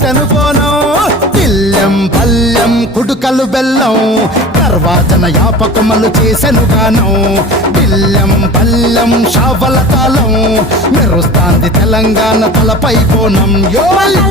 కట్టెను పోనం తిల్లెం పల్లెం కుడుకలు బెల్లం కర్వాచన యాపకమలు చేసెను గానం తిల్లెం పల్లెం షావల తాళం మెరుస్తాంది తెలంగాణ తలపై బోనం యో